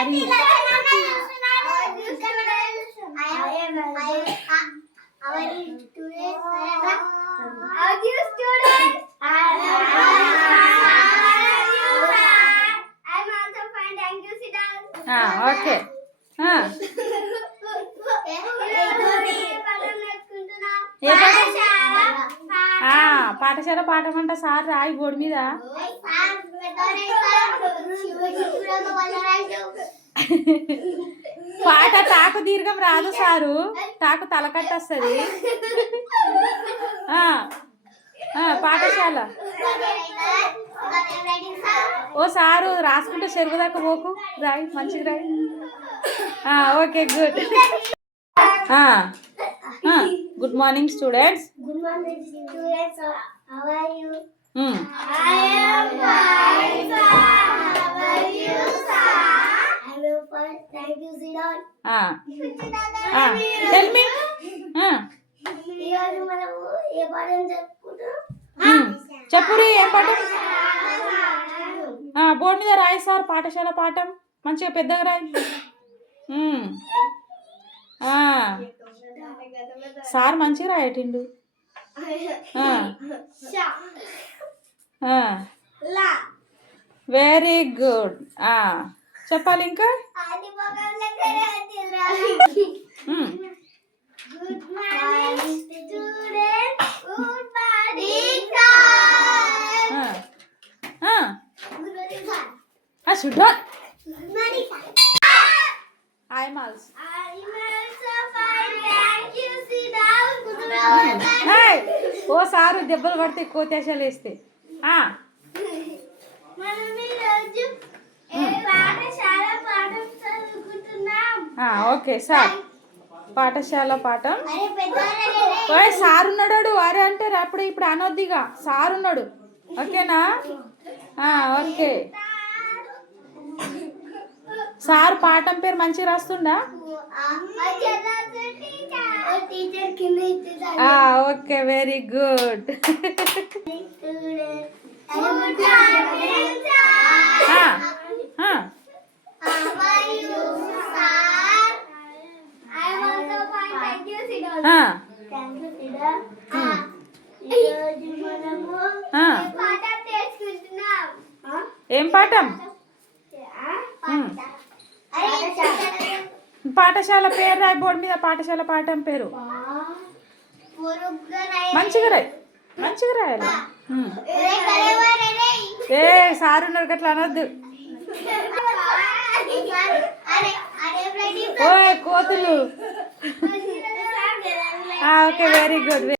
are you? Okay. పాఠశాల పాఠం అంట సార్ రాయి బోర్డు మీద. పాట టాకు దీర్ఘం రాదు సారు, టాకు తలకట్ట వస్తుంది. పాఠశాల ఓ సారు రాసుకుంటే చెరువు దాకా పోకు, రాయి మంచిగా రాయి. Okay good. Good morning students. Good morning, students. How are you? I am fine, sir. How are you, sir? I am fine. Thank you, Sidon. Tell me. ఈరోజు మనము ఏ పాఠం చెప్పుకుంటాం? చెప్పురి ఏం పాఠం? బోర్డు మీద రాయి సార్, పాఠశాల పాఠం మంచిగా పెద్దగా రాయి. సార్ మంచిగా రాయటిండు. Very good. చెప్పాలి ఇంకా. Good morning students. Good morning sir. Sudha good morning sir. I'm also fine. Thank you, Sidon. Good morning. Hey, ఓ సారు దెబ్బలు పడితే కోతేశాలు వేస్తే. మనం ఈరోజు పాఠశాల పాఠం చదువుకుంటున్నాం. ఓకే సార్, పాఠశాల పాఠం. అరే పెద్దవాళ్ళే. ఓయ్ సార్ ఉన్నాడు, అరే అంటే అప్పుడు ఇప్పుడు అనొద్దిగా, సార్ ఉన్నాడు. ఓకేనా? ఓకే. సార్ పాఠం పేరు మంచిగా రాస్తుండా? Okay very good. ఏం పాఠం? పాఠశాల పేరు రాయి బోర్డు మీద, పాఠశాల పాఠం పేరు మంచిగా రాయి, మంచిగా రాయాలి. ఏ సారు ఉన్నారు గట్లా అనొద్దు. ఓ కోతులు. Okay very good.